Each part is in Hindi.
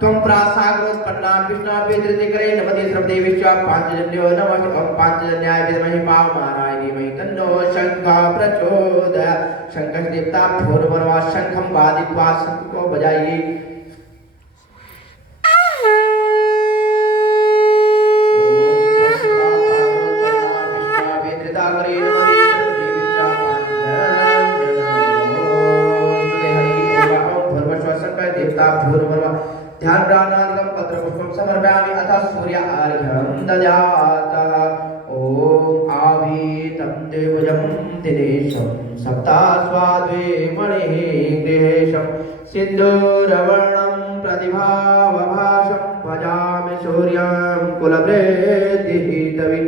त्वं प्रासाग्रोत्पन्ना विष्णुर्वेदृतिकरे नमते सर्वदेवेश्च पाञ्चजन्यो नमः पाञ्चजन्याय विद्महे पावमानाय धीमहि तन्नो शङ्खः प्रचोदयात्। शङ्खस्य देवताभ्यो नमः। शङ्खं वादित्वा शङ्ख को बजाइए। ध्यान प्राणादिकं पत्र पुष्पं समर्पयामि अथ सूर्य अर्घ्यं दद्यात्। ओम आवीतं देवजं दिनेशं सप्तास्वाद्वे मणिः गृहेशं सिन्दूरवर्णं प्रतिभावभासं भजामि सूर्यं कुलवृद्धिहितवि।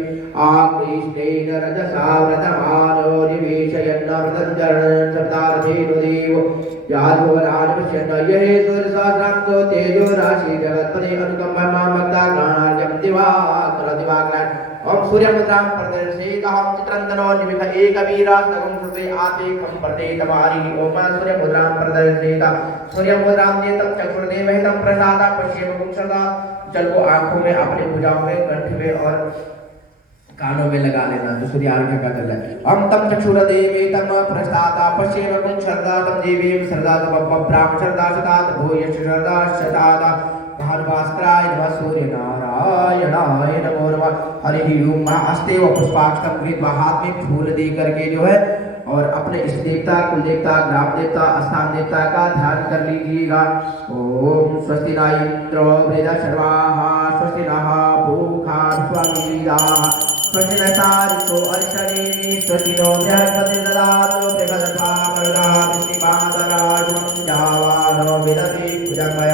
आकृष्टेन रजसा व्रतमानो निवेशयन्नमृतञ्जरणं सप्तार्थेनो देवो यादवराज पश्यन् ये सूर्यसहस्रांशो तेजो राशि जगत्पति अनुकम्पमामक्ता ग्रहणार्घ्यं दिवाकर दिवाकरान्। ओम सूर्यमुद्रां प्रदर्शयितहं चित्रन्तनो निमिष एकवीरास्तकं श्रुते आत्मेकं प्रदेतमारि। ओम सूर्यमुद्रां प्रदर्शयितः सूर्यमुद्रां नेतं चक्षुर्देवहितं प्रसादा पश्येमं सदा। जल को आंखों में, अपने भुजाओं में, कंठ में और कानों में लगा लेना। तो सूर्य अर्घ्य का कर ले। हम तम चक्षुरदेवे तम प्रसादा पश्येमं श्रद्धातं देवीं श्रद्धातं बब्राम श्रद्धाशतात भूय श्रद्धाशतादा। भानुभास्कराय नमः सूर्य नारायणाय नमो नमः। हरि ओम। हस्ते व पुष्पाक्षं गृहीत्वा हाथ में फूल दे करके जो है और अपने इष्ट देवता, कुल देवता, ग्राम देवता, स्थान देवता का ध्यान कर लीजिएगा। ओम स्वस्ति न इंद्रो वृद्धशर्वाः स्वस्ति नः पूषा विश्ववेदाः स्वस्ति नस्तारिषो अरिष्टनेमिः स्वस्ति नो बृहस्पतिर्दधातु बृहस्पतिर्वा वरुणः वृष्टिमातराजं जावानो विदधि भुजगमय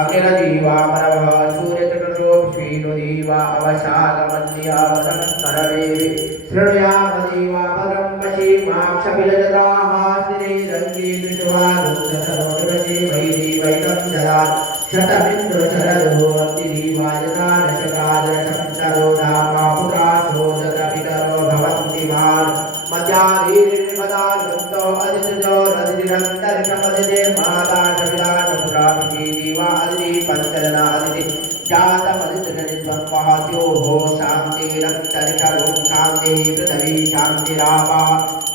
अग्निरजीवामरवः सूर्यचक्रशो विश्वेनो देवा अवशागमन्या वदनस्तरदेवी शृणुयामदेवा परं पश्येमाक्षपिलजत्राः श्रीरङ्गे दृष्ट्वागुंसतनोर्वशे वैदेवैतं ददात् शतमिन्द्रशरदो अग्निदेवायतानशकादशं चरोधामापुत्राशोदकपितरो भवन्ति मान् मध्याधीर्निर्गदागन्तो अदितिजो रदितिरन्तरिक्षमदितिर्माता शपिता शपुरा देवा अदिति पञ्चजना अदिति जातमदितिरनिध्वं वहत्योः शान्तिरन्तरिक्षगुं शान्तिः पृथिवी शान्तिरापः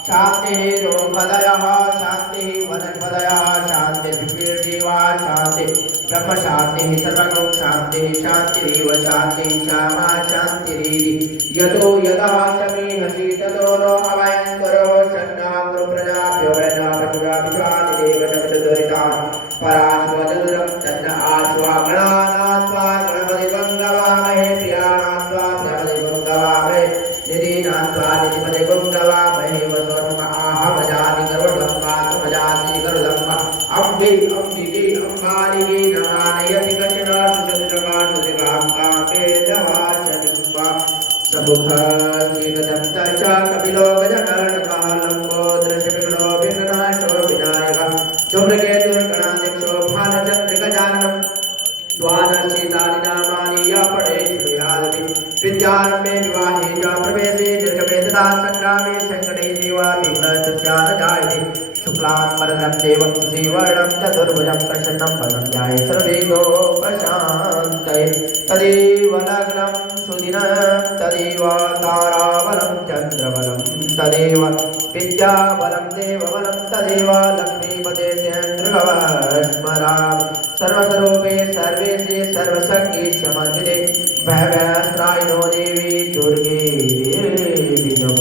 शान्तिः रोगदयः शान्तिः वनस्पतयः शान्तिर्विश्वेर्देवा शान्तिः ब्रह्म शान्तिः सर्वगुं शान्तिः शान्तिरेव शान्तिः श्यामा शान्तिरेति। यतो यतः शमीहसि ततो नो अभयङ्करो षण्णा गुरुप्रजाभ्यो वैनापशुराभिषानिदेव शब्ददुरितान् पराश्वचतुरं तन्न आश्वागणानात्वा गणपतिं गवामहे प्रियाणात्वा प्रियपतिं गवामहे निधीनात्वा निधिपतिं गवामहे वसोन्म आहमजानि गरुडम्बा तुमजाति गरुडम्बा अम्बे अम्बिके अम्बालिके नमानयति कचन सुचन्द्रमानुदिगां कामे जवाचनिम्बा सबुखजीवनं तर्च कपिलो गजकर्णकालम्बो दृश्यपिगलो भिन्ननाशो विनायकः धूम्रकेतुर्गणाध्यक्षो भालचन्द्रिकजाननं द्वादशेतानि नामानि या पठे श्रुयादपि। विद्यारम्भे विवाहे च प्रवेशे निर्गमे तथा सङ्ग्रामे सङ्कटे सेवा विघ्नस्य न जायते। शुक्लाम्बरधरं देवं सुधीवर्णं चतुर्भुजं प्रसन्नं वदनं ध्याये सर्वविघ्नोपशान्तये। तदेव लग्नं सुदिनं तदेव ताराबलं चन्द्रबलं तदेव विद्याबलं देवबलं तदेव लक्ष्मीपते चन्द्रगवस्मरामि। सर्वस्वरूपे सर्वेशे सर्वशक्ति समन्विते भयभयस्त्रायिनो देवी दुर्गे